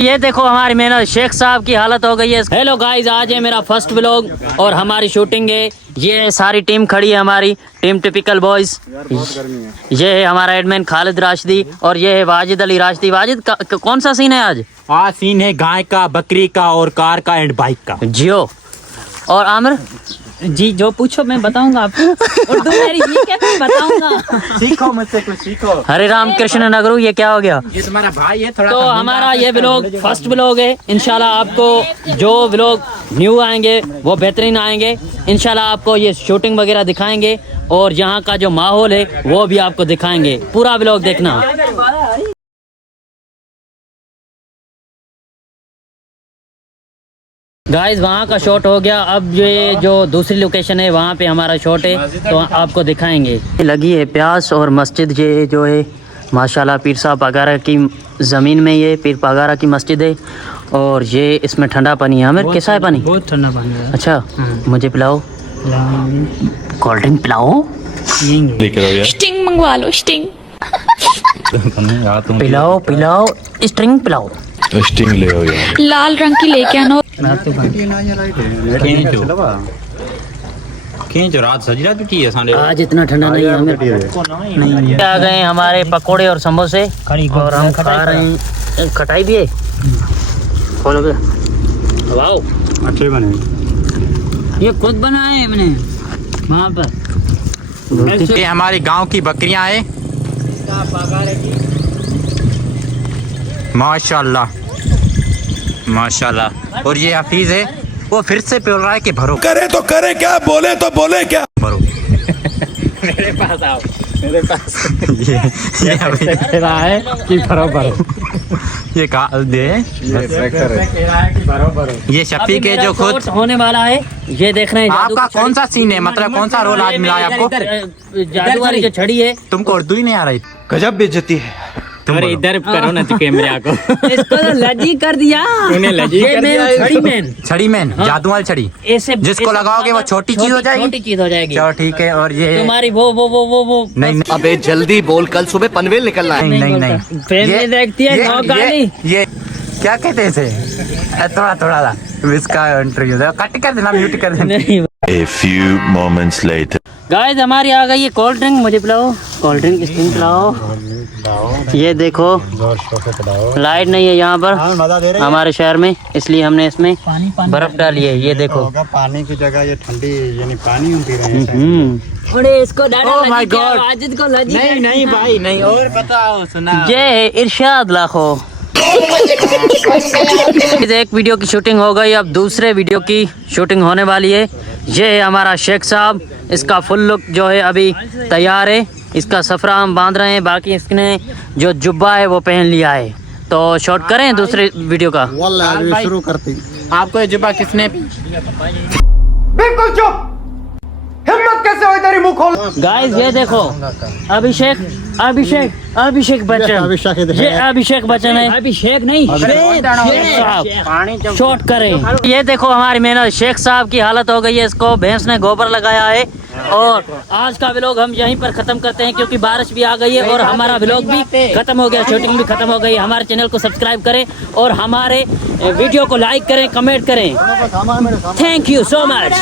ये देखो हमारी मेहनत, शेख साहब की हालत हो गई है। हेलो गाइस, आज है मेरा फर्स्ट व्लॉग और हमारी शूटिंग है। ये सारी टीम खड़ी है, हमारी टीम टिपिकल बॉयज। ये है हमारा एडमिन खालिद राशिदी और ये है वाजिद अली राशिदी। वाजिद कौन सा सीन है आज? आज सीन है गाय का, बकरी का और कार का एंड बाइक का। जियो और आमिर जी, जो पूछो मैं बताऊंगा आपको। उर्दू मेरी वीक है, मैं बताऊंगा। सीखो मुझसे कुछ सीखो। हरे राम कृष्ण नगरू, ये क्या हो गया? ये तुम्हारा भाई है थोड़ा। तो हमारा ये व्लॉग फर्स्ट व्लॉग है। इंशाल्लाह आपको जो व्लॉग न्यू आएंगे वो बेहतरीन आएंगे। इंशाल्लाह आपको ये शूटिंग वगैरह दिखाएंगे और यहाँ का जो माहौल है वो भी आपको दिखाएंगे। पूरा व्लॉग देखना। गाइस, वहाँ का शॉट हो गया। अब ये जो दूसरी लोकेशन है वहाँ पे हमारा शॉट है, तो आपको दिखाएंगे। लगी है प्यास और मस्जिद ये जो है माशाल्लाह पीर साहब पगारा की ज़मीन में, ये पीर पगारा की मस्जिद है। और ये इसमें ठंडा पानी है। हमें कैसा है पानी? बहुत ठंडा पानी है। अच्छा, मुझे पिलाओ, कोल्ड ड्रिंक पिलाओ, स्टिंग मंगवा लो, स्टिंग। पिलाओ पिलाओ, स्ट्रिंग पिलाओ, स्टिंग ले आओ यार। लाल रंग की लेके आना। रात सज रहा तुझी है साले। आज इतना ठंडा नहीं है हमें। नहीं आ गए हमारे पकोड़े और समोसे और हम खा रहे हैं। खटाई भी है। खोलो भैया। वाओ, अच्छे बने। ये खुद बनाए हैं मैंने वहाँ पर। ये हमारी गांव की बकरियां हैं माशाल्लाह माशाल्लाह। और ये हफीज है, वो फिर से बोल रहा है कि भरो। करे तो करे क्या, बोले तो बोले क्या। भरो मेरे पास आओ, मेरे पास। ये अभी कह रहा है कि भरो भरो। ये का दे ये शफीक है जो खुद होने वाला है। ये देख रहे हैं आपका कौन सा सीन है, मतलब कौन सा रोल आज मिला है आपको? जादू वाली जो छड़ी है। तुमको उर्दू ही नहीं आ रही। गजब बेइज्जती है। अरे इधर करो ना कैमरा को। इसको तो लजी कर दिया। तूने लजी कर दिया। छड़ी मैन, छड़ी मैन, जादू वाली छड़ी। ऐसे जिसको लगाओगे वो छोटी चीज हो जाएगी। छोटी चीज हो जाएगी। चलो ठीक है। और ये तुम्हारी वो नहीं अबे जल्दी बोल, कल सुबह पनवेल निकलना है। नहीं फैमिली देखती है नौ गाली। ये क्या कहते हैं इसे? थोड़ा थोड़ा इसका इंटरव्यू दे, कट कर देना, म्यूट कर देना। नहीं A few moments later. Guys, हमारी आ गई है कोल्ड ड्रिंक। मुझे पिलाओ कोल्ड ड्रिंक, स्टिंग पिलाओ। ये देखो लाइट नहीं है यहाँ पर हमारे शहर में, इसलिए हमने इसमें बर्फ डाली है। ये देखो पानी की जगह ये ठंडी यानी पानी पी रहे हैं। अरे इसको Oh my God. वाजिद को लजी। नहीं भाई नहीं। और बताओ सुना। ये है इरशाद लाखो। एक वीडियो की शूटिंग हो गई, अब दूसरे वीडियो की शूटिंग होने वाली है। ये है हमारा शेख साहब, इसका फुल लुक जो है अभी तैयार है। इसका सफरा हम बांध रहे हैं, बाकी इसने जो जुब्बा है वो पहन लिया है। तो शॉट करें दूसरे वीडियो का। शुरू करते आपको ये जुब्बा किसने? बिल्कुल चुप, हिम्मत कैसे हुई तेरी मुंह खोल। गाइस, ये देखो अभिषेक बच्चन। ये अभिषेक बच्चन है। अभिषेक नहीं, साहब शॉट करें। ये देखो हमारी मेहनत, शेख साहब की हालत हो गई है। इसको भैंस ने गोबर लगाया है। और आज का व्लॉग हम यहीं पर खत्म करते हैं क्योंकि बारिश भी आ गई है और हमारा व्लॉग भी खत्म हो गया, शूटिंग भी खत्म हो गई। हमारे चैनल को सब्सक्राइब करें और हमारे वीडियो को लाइक करें, कमेंट करें। Thank you so much.